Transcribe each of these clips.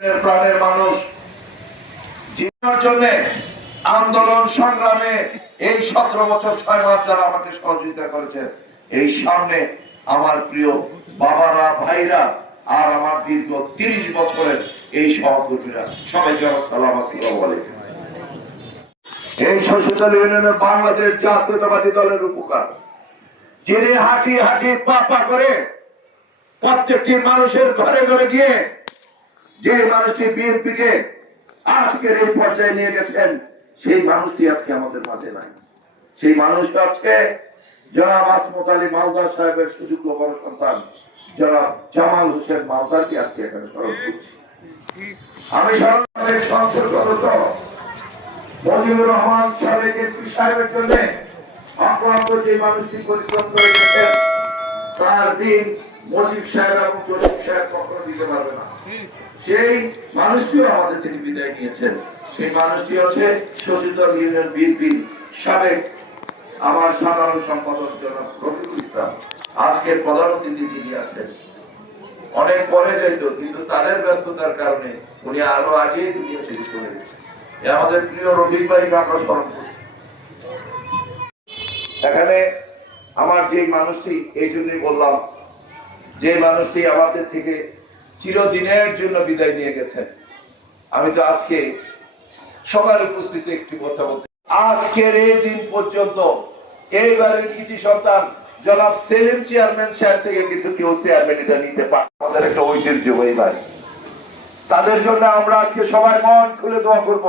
প্রাণের মানুষ। জীবনের জন্য আন্দোলন সংগ্রামে এই সতেরো বছর ছয় মাস যারা আমাকে সহযোগিতা করেছে এই সামনে আমার প্রিয় বাবারা, ভাইরা আর আমার দীর্ঘ তিরিশ বছরের এই সহকর্মীরা, সবাইকে আমার সালাম, আসসালাম এই শশীতল ইউনিয়নের বাংলাদেশ জাতীয়তাবাদী দলের উপকার। যিনি হাঁটি হাঁটি পা করে প্রত্যেকটি মানুষের ঘরে ঘরে গিয়ে যে মানুষটি বিএনপিকে আজকের এই পর্যায়ে নিয়ে গেছেন, সেই মানুষটি আজকে আমাদের মাঝে নাই। সেই মানুষটা আজকে জনাব আসমত আলী মালদার সাহেবের সুযোগ্য বড় সন্তান, জনাব জামাল হোসেন মালদারকে আজকে এখানে স্মরণ করছি। আমি সরকারের সংসদ সদস্য মজিবুর রহমান সাহেবের জন্য অক্লান্ত যে মানুষটি পরিশ্রম করে গেছেন তার মজিব সাহেব এবং জসিম সাহেব কখনো দিতে পারবে না। সেই মানুষটিও আমাদের থেকে বিদায় নিয়েছেন। সেই মানুষটি হচ্ছে শশীদল ইউনিয়ন বিএনপি সাবেক আমার সাধারণ সম্পাদক জনাব রফিকুল ইসলাম। আজকের প্রধান অতিথি আছেন, অনেক পরে যাইতো কিন্তু তাদের ব্যস্ততার কারণে উনি আরও আগেই দুনিয়া থেকে চলে গেছেন। এ আমাদের প্রিয় রফিক ভাইকে আমরা স্মরণ করছি। এখানে আমার যে মানুষটি এই জন্যই বললাম, যে মানুষটি আমাদের থেকে চিরদিনের জন্য বিদায় নিয়ে গেছেন। আমি তো আজকে সবার উপস্থিতি একটি কথা বলতে আজকের এই দিন পর্যন্ত এইবারের কৃতি সন্তান জনাব সেলিম চেয়ারম্যান সাহেব থেকে কিন্তু কেউ চেয়ারম্যান এটা নিতে পারে আমাদের একটা ঐতিহ্য এইবার তাদের জন্য আমরা আজকে সবাই মন খুলে দোয়া করব।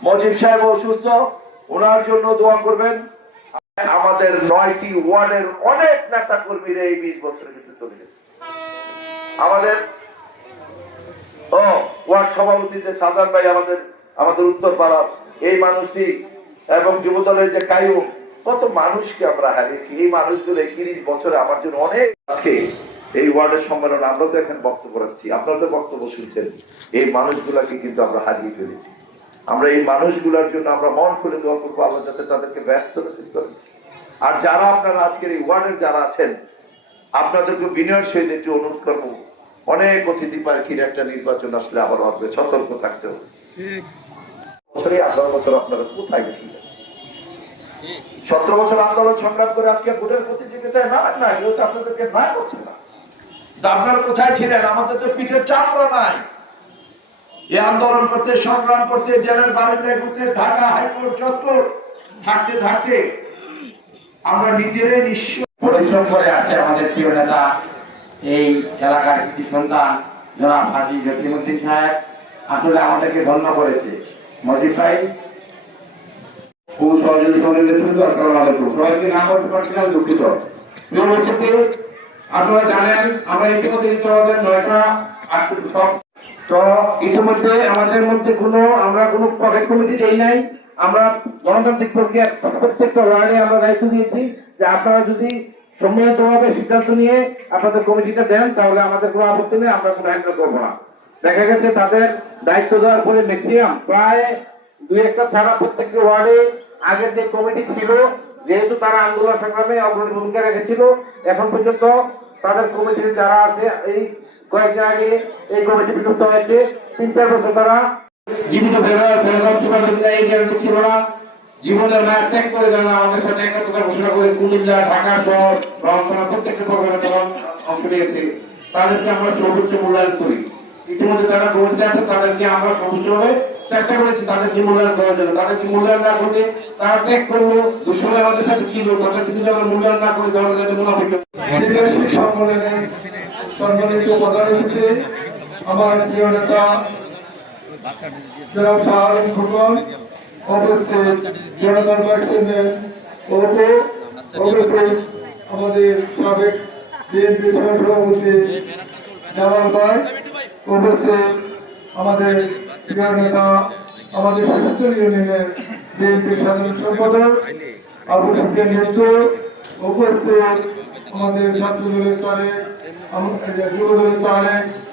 মজিব সাহেব অসুস্থ, ওনার জন্য দোয়া করবেন। আমাদের নয়টি ওয়ার্ডের অনেক নেতা কর্মীরা এই বিশ বছরে কিন্তু চলে গেছে। আমাদের, ও, ওয়ার্ড সভাপতি যে সাধারণ ভাই আমাদের আমাদের উত্তর পাড়ার এই মানুষটি এবং যুব দলের যে কায়ুম, কত মানুষকে আমরা হারিয়েছি। এই মানুষগুলো এই তিরিশ বছরে আমার জন্য অনেক আজকে এই ওয়ার্ডের সম্মেলন আমরা তো এখন বক্তব্য রাখছি। আপনারা তো বক্তব্য শুনছেন। এই মানুষগুলাকে কিন্তু আমরা হারিয়ে ফেলেছি। আমরা এই মানুষগুলোর জন্য আমরা মন খুলে দোয়া করব আল্লাহ যাতে তাদেরকে ব্যস্ত রিসিভ করেন আর যারা আপনারা আজকের এই ওয়ার্ডের যারা আছেন, আপনাদেরকে বিনয়ের সহিত একটু অনুরোধ করব। অনেক অতিথি পার্কির একটা নির্বাচন আসলে আবার হবে, সতর্ক থাকতে হবে। বছরে আপনারা কোথায় ছিলেন সতেরো বছর আন্দোলন সংগ্রাম করে আজকে ভোটের প্রতিযোগিতায় না আপনাদেরকে করছে না। আপনারা কোথায় ছিলেন? আমাদের তো পিঠের নাই। আন্দোলন করতে, সংগ্রাম করতে ঢাকা হাইকোর্ট জজকোর্ট থাকতে থাকতে আমরা নিজেরাই নিঃস্ব পরিশ্রম করে আছে আমাদের প্রিয় নেতা এই এলাকার কৃতি সন্তান, জনাব হাজি জসিমুদ্দিন সাহেব। আসলে আমাদেরকে ধন্য করেছে। মজিদ ভাই। জানেন, আমরা ইতিমধ্যে আমাদের আমাদের মধ্যে কোনো আমরা কোনো পকেট কমিটি দেই নাই। আমরা গণতান্ত্রিক প্রক্রিয়া প্রত্যেকটা ওয়ার্ডে আমরা দায়িত্ব দিয়েছি যে আপনারা যদি সম্মিলিতভাবে সিদ্ধান্ত নিয়ে আপনাদের কমিটিটা দেন, তাহলে আমাদের কোনো আপত্তি নেই, আমরা কোনো হ্যান্ডেল করব না। দেখা গেছে তাদের দায়িত্ব দেওয়ার পরে ম্যাক্সিমাম, প্রায় দুই একটা ছাড়া প্রত্যেকটি ওয়ার্ডে আগের যে কমিটি ছিল, যেহেতু তারা আন্দোলন সংগ্রামে অগ্রণী ভূমিকা রেখেছিল, এখন পর্যন্ত তাদের কমিটির যারা আছে, এই কয়েকদিন আগে এই কমিটি বিলুপ্ত হয়েছে। তিন চার বছর তারা জীবিত ফেরা ফেরা করতে পারবেন না এই গ্যারান্টি ছিল না। জীবনের মায়া ত্যাগ করে যারা আমাদের সাথে একাত্মতা ঘোষণা করে কুমিল্লা, ঢাকা শহর রংপুরা প্রত্যেকটা প্রোগ্রামে তারা অংশ নিয়েছে, তাদেরকে আমরা সর্বোচ্চ মূল্যায়ন করি। ইতিমধ্যে তারা গড়িতে আছে, তাদেরকে আমরা সর্বোচ্চভাবে চেষ্টা করেছি, তাদেরকে মূল্যায়ন করার জন্য। তাদেরকে মূল্যায়ন না করলে তারা ত্যাগ করব দুঃসময় আমাদের সাথে ছিল তাদেরকে যদি আমরা মূল্যায়ন না করি, তাহলে যাতে মুনাফিক সম্মানিত প্রধান আমার প্রিয় নেতা জনাব শাহ আলম ফুটবল উপস্থিত উপস্থিত আমাদের সাবেক নেতা আমাদের সশস্ত্র ইউনিয়নের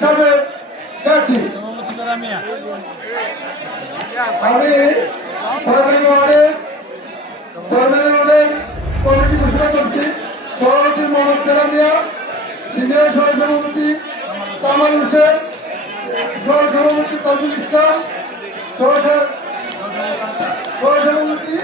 সাবেক গান্ধী আমি সরকারি ওয়ার্ডের সরকারি ওয়ার্ডের কমিটি ঘোষণা করছি। সভাপতি মোহাম্মদ তেরামিয়া সিনিয়র সহসভাপতি কামাল হোসেন, সহসভাপতি তাজুল ইসলাম সহ সহসভাপতি